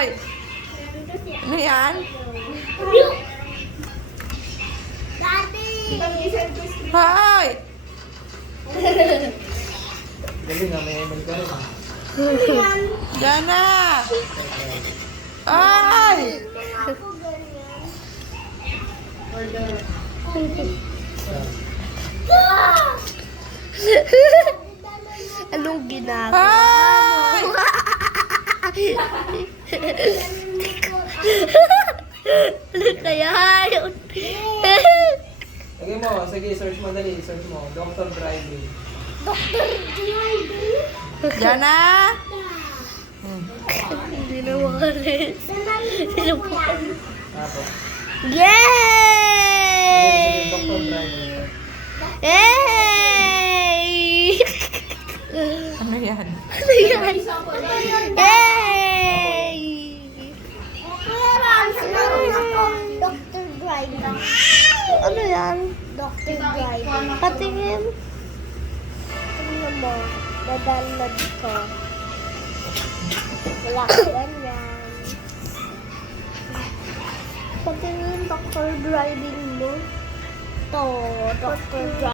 Hoy! Ano yan? Hoy! Galing nga, may email ka rin. Jana! Ay! Anong ginagawa mo? Ano kaya yun? Lagay mo, sige, search mo dali, search mo. Doctor driving. Jana! Hindi na makalis. Hindi na makalis. Apo. Yay! Doctor driving. Yay! Ano yan? Ano yan? Yay! Dr. Driver. Ano yan? Dr. Driver. Patingin. Tingnan mo. Dadalad ko. Wala ka yan yan. Patingin, Dr. Driving mo. To, Dr. Driving.